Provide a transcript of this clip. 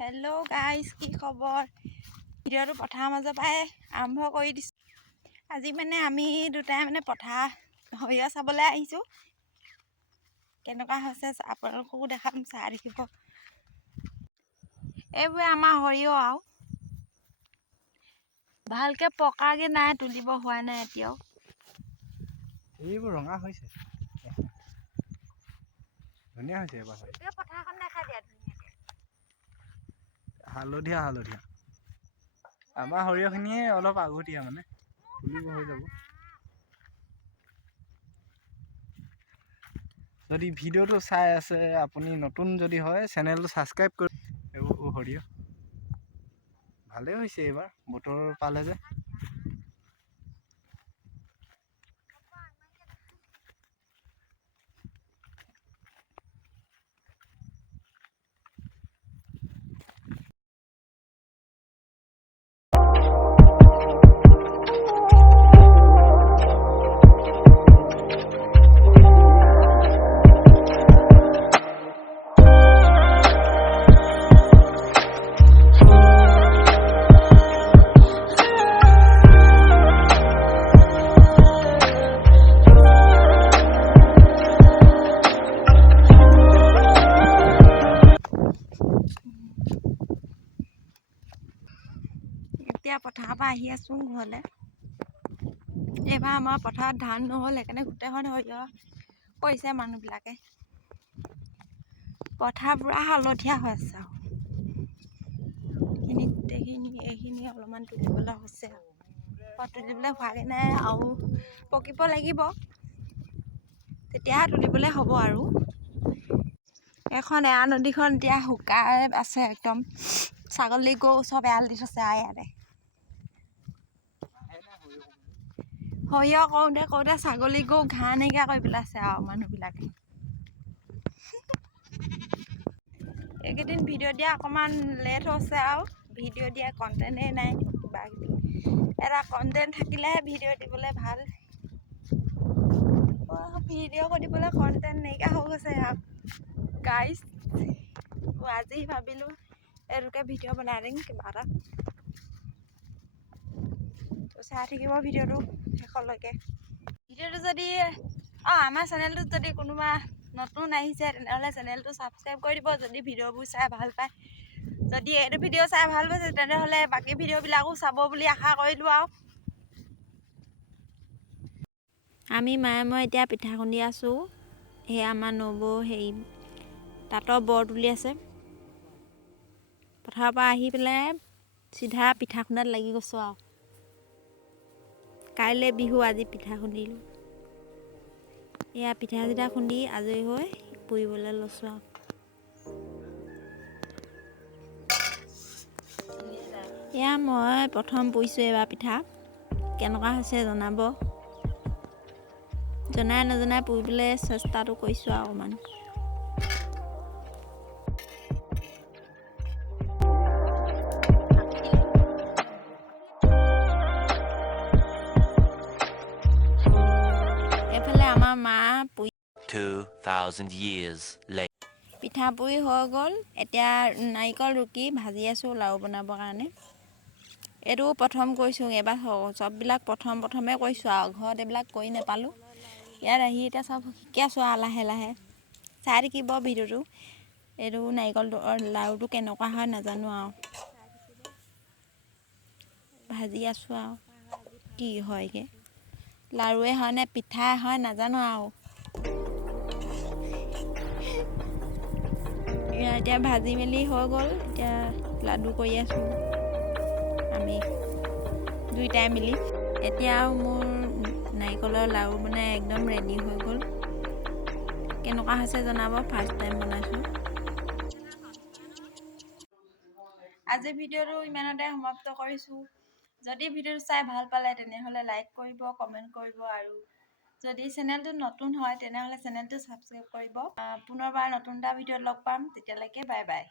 Hello' guys, কি খবৰ? ভিডিঅ'টো পথাৰৰ মাজৰ পৰাই আৰম্ভ কৰি দিছোঁ। আজি মানে আমি দুটাই পথাৰ সৰিয়হ চাবলৈ আহিছোঁ। কেনেকুৱা হৈছে আপোনালোককো দেখাম, চাই দেখিব। এইবোৰে আমাৰ সৰিয়হ আৰু ভালকৈ পকাকৈ নাই, তুলিব হোৱা নাই এতিয়াও। এইবোৰ ৰঙা হৈছে, ধুনীয়া হৈছে এবাৰ। পথাৰখন দেখাই দিয়া ধুনীয়াকৈ। হালধীয়া হালধীয়া। আমাৰ সৰিয়হখিনিয়ে অলপ আগতীয়া, মানে তুলিব হৈ যাব। যদি ভিডিঅ'টো চাই আছে আপুনি, নতুন যদি হয় চেনেলটো ছাবস্ক্ৰাইব কৰি। এইবোৰ সৰিয়হ ভালেই হৈছে এইবাৰ, বতৰ পালে যে। এতিয়া পথাৰৰ পৰা আহি আছোঁ ঘৰলৈ। এইবাৰ আমাৰ পথাৰত ধান নহ'ল, সেইকাৰণে গোটেইখন সৰিয়হ কৰিছে মানুহবিলাকে। পথাৰ পূৰা হালধীয়া হৈ আছে আৰু এইখিনি অলপমান তুলিবলৈ হৈছে আৰু তুলিবলৈ হোৱাগৈ নাই, আৰু পকিব লাগিব, তেতিয়াহে তুলিবলৈ হ'ব। আৰু এখন এৰা নদীখন এতিয়া শুকাই আছে একদম। ছাগলী গৰু চব এৰাল দি থৈছে আৰু ইয়াতে। সৰিয়হ কৰোঁতে কৰোঁতে ছাগলী গৰু ঘাঁহ নাইকিয়া কৰি পেলাইছে আৰু মানুহবিলাকে। এইকেইদিন ভিডিঅ' দিয়া অকণমান লেট হৈছে, আৰু ভিডিঅ' দিয়া কণ্টেণ্টেই নাই। কিবা কিবি এটা কণ্টেণ্ট থাকিলেহে ভিডিঅ' দিবলৈ ভাল। ভিডিঅ' দিবলৈ কণ্টেণ্ট নাইকিয়া হৈ গৈছে আৰু গাইজ। আজি ভাবিলোঁ এইটোকে ভিডিঅ' বনাই দিম কিবা এটা। চাই থাকিব ভিডিঅ'টো শেষলৈকে। ভিডিঅ'টো যদি আমাৰ চেনেলটোত যদি কোনোবা নতুন আহিছে, তেনেহ'লে চেনেলটো ছাবস্ক্ৰাইব কৰি দিব। যদি ভিডিঅ'বোৰ চাই ভাল পায়, যদি এইটো ভিডিঅ' চাই ভাল পাইছে, তেনেহ'লে বাকী ভিডিঅ'বিলাকো চাব বুলি আশা কৰিলোঁ। আৰু আমি মায়ে মই এতিয়া পিঠা খুন্দি আছোঁ। সেই আমাৰ নবৌ তাঁতৰ বৰ তুলি আছে। পথাৰৰ পৰা আহি পেলাই চিধা পিঠা খুন্দাত লাগি গৈছোঁ আৰু কাইলৈ বিহু, আজি পিঠা খুন্দিলোঁ। এয়া পিঠা চিঠা খুন্দি আজৰি হৈ পুৰিবলৈ লৈছোঁ আৰু এয়া মই প্ৰথম পুৰিছোঁ এইবাৰ পিঠা। কেনেকুৱা হৈছে জনাব। জনাই নজনাই পুৰিবলৈ চেষ্টাটো কৰিছোঁ আৰু অকণমান। এইফালে আমাৰ মা 2000 years later. পিঠা পুৰি হৈ গ'ল। এতিয়া নাৰিকল ৰুকি ভাজি আছোঁ লাড়ু বনাবৰ কাৰণে। এইটো প্ৰথম কৰিছোঁ এইবাৰ, চববিলাক প্ৰথমে কৰিছোঁ আৰু ঘৰত এইবিলাক কৰি নাপালোঁ। ইয়াত আহি এতিয়া চব শিকি আছোঁ আৰু লাহে লাহে। চাই থাকিব ভিডিঅ'টো। এইটো নাৰিকল লাড়ুটো কেনেকুৱা হয় নাজানো, আৰু ভাজি আছোঁ আৰু কি হয়গৈ, লাড়ুৱে হয় নে পিঠাই হয় নাজানো আৰু। এতিয়া ভাজি মেলি হৈ গ'ল। এতিয়া লাডু কৰি আছোঁ আমি দুইটাই মিলি। এতিয়া মোৰ নাৰিকলৰ লাড়ু বনাই একদম ৰেডি হৈ গ'ল। কেনেকুৱা হৈছে জনাব। ফাৰ্ষ্ট টাইম বনাইছোঁ। আজি ভিডিঅ'টো ইমানতে সমাপ্ত কৰিছোঁ। যদি ভিডিঅ'টো চাই ভাল পালে তেনেহ'লে লাইক কৰিব, কমেণ্ট কৰিব, আৰু যদি চেনেলটো নতুন হয় তেনেহ'লে চেনেলটো ছাবস্ক্ৰাইব কৰিব। পুনৰবাৰ নতুন এটা ভিডিঅ'ত লগ পাম। তেতিয়ালৈকে বাই বাই।